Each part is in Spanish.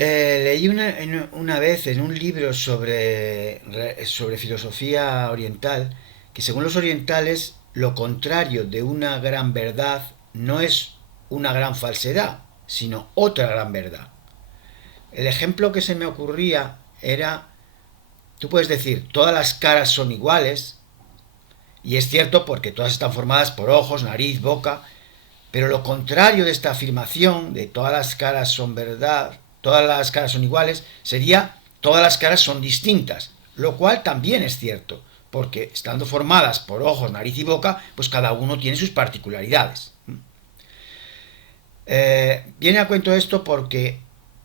Leí una vez en un libro sobre filosofía oriental que según los orientales lo contrario de una gran verdad no es una gran falsedad, sino otra gran verdad. El ejemplo que se me ocurría era, tú puedes decir, todas las caras son iguales, y es cierto porque todas están formadas por ojos, nariz, boca, pero lo contrario de esta afirmación de todas las caras son verdad, todas las caras son iguales, sería todas las caras son distintas, lo cual también es cierto, porque estando formadas por ojos, nariz y boca, pues cada uno tiene sus particularidades. Viene a cuento esto porque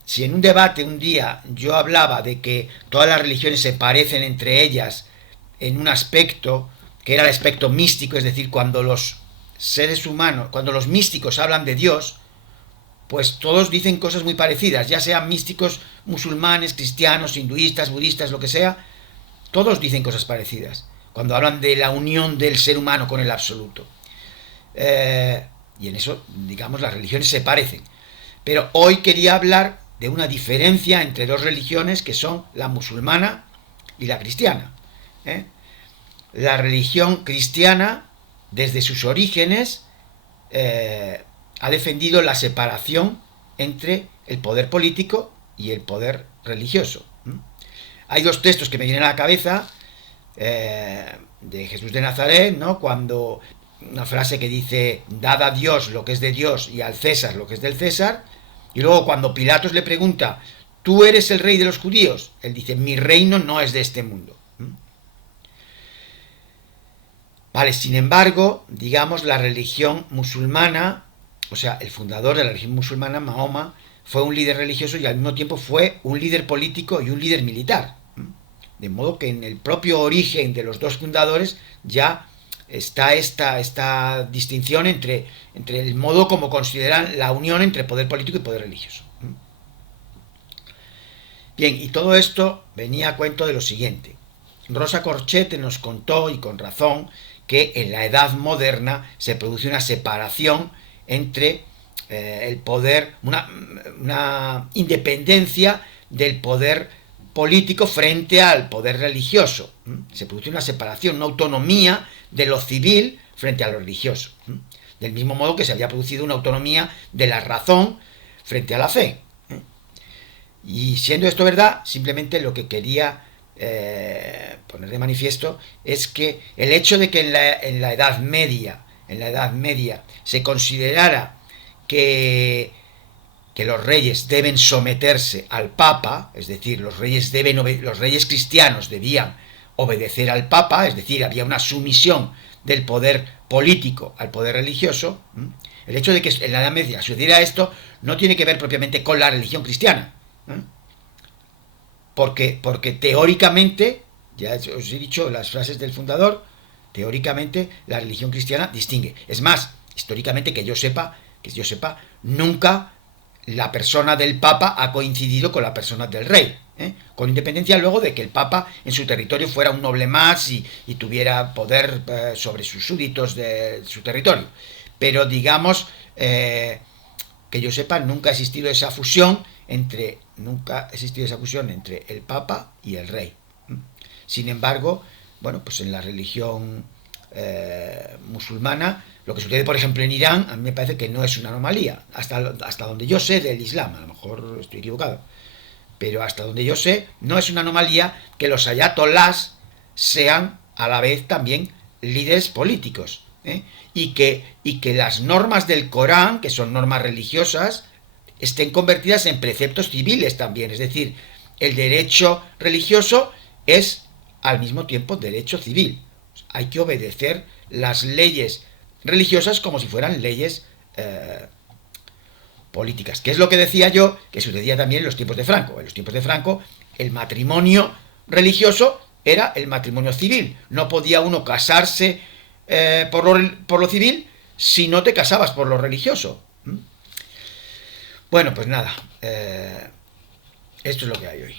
si en un debate un día yo hablaba de que todas las religiones se parecen entre ellas en un aspecto, que era el aspecto místico, es decir, cuando los seres humanos, cuando los místicos hablan de Dios, pues todos dicen cosas muy parecidas, ya sean místicos musulmanes, cristianos, hinduistas, budistas, lo que sea, todos dicen cosas parecidas, cuando hablan de la unión del ser humano con el absoluto. Y en eso, digamos, las religiones se parecen. Pero hoy quería hablar de una diferencia entre dos religiones que son la musulmana y la cristiana. ¿eh? La religión cristiana, desde sus orígenes, ha defendido la separación entre el poder político y el poder religioso. Hay dos textos que me vienen a la cabeza de Jesús de Nazaret, ¿no? Cuando una frase que dice, dad a Dios lo que es de Dios y al César lo que es del César, y luego cuando Pilatos le pregunta, ¿tú eres el rey de los judíos? Él dice, mi reino no es de este mundo. Vale, sin embargo, digamos, la religión musulmana, o sea, el fundador de la religión musulmana, Mahoma, fue un líder religioso y al mismo tiempo fue un líder político y un líder militar. De modo que en el propio origen de los dos fundadores ya está esta distinción entre el modo como consideran la unión entre poder político y poder religioso. Bien, y todo esto venía a cuento de lo siguiente. Rosa Corchete nos contó, y con razón, que en la edad moderna se produce una separación entre el poder, una independencia del poder político frente al poder religioso. Se produce una separación, una autonomía de lo civil frente a lo religioso. Del mismo modo que se había producido una autonomía de la razón frente a la fe. Y siendo esto verdad, simplemente lo que quería poner de manifiesto es que el hecho de que en la Edad Media, se considerara que los reyes deben someterse al Papa, es decir, los reyes cristianos debían obedecer al Papa, es decir, había una sumisión del poder político al poder religioso. El hecho de que en la Edad Media sucediera esto no tiene que ver propiamente con la religión cristiana, porque teóricamente, ya os he dicho las frases del fundador, teóricamente la religión cristiana distingue. Es más, históricamente que yo sepa, nunca la persona del Papa ha coincidido con la persona del rey, con independencia luego de que el Papa en su territorio fuera un noble más y tuviera poder sobre sus súbditos de su territorio. Pero digamos, que yo sepa, nunca ha existido esa fusión entre el Papa y el rey. Sin embargo, bueno, pues en la religión musulmana, lo que sucede, por ejemplo, en Irán, a mí me parece que no es una anomalía, hasta donde yo sé del Islam, a lo mejor estoy equivocado, pero hasta donde yo sé, no es una anomalía que los ayatolás sean a la vez también líderes políticos, y que las normas del Corán, que son normas religiosas, estén convertidas en preceptos civiles también, es decir, el derecho religioso es al mismo tiempo derecho civil. Hay que obedecer las leyes religiosas como si fueran leyes políticas, que es lo que decía yo que sucedía también en los tiempos de Franco. En los tiempos de Franco el matrimonio religioso era el matrimonio civil. No podía uno casarse por lo civil si no te casabas por lo religioso. Bueno, pues nada, esto es lo que hay hoy.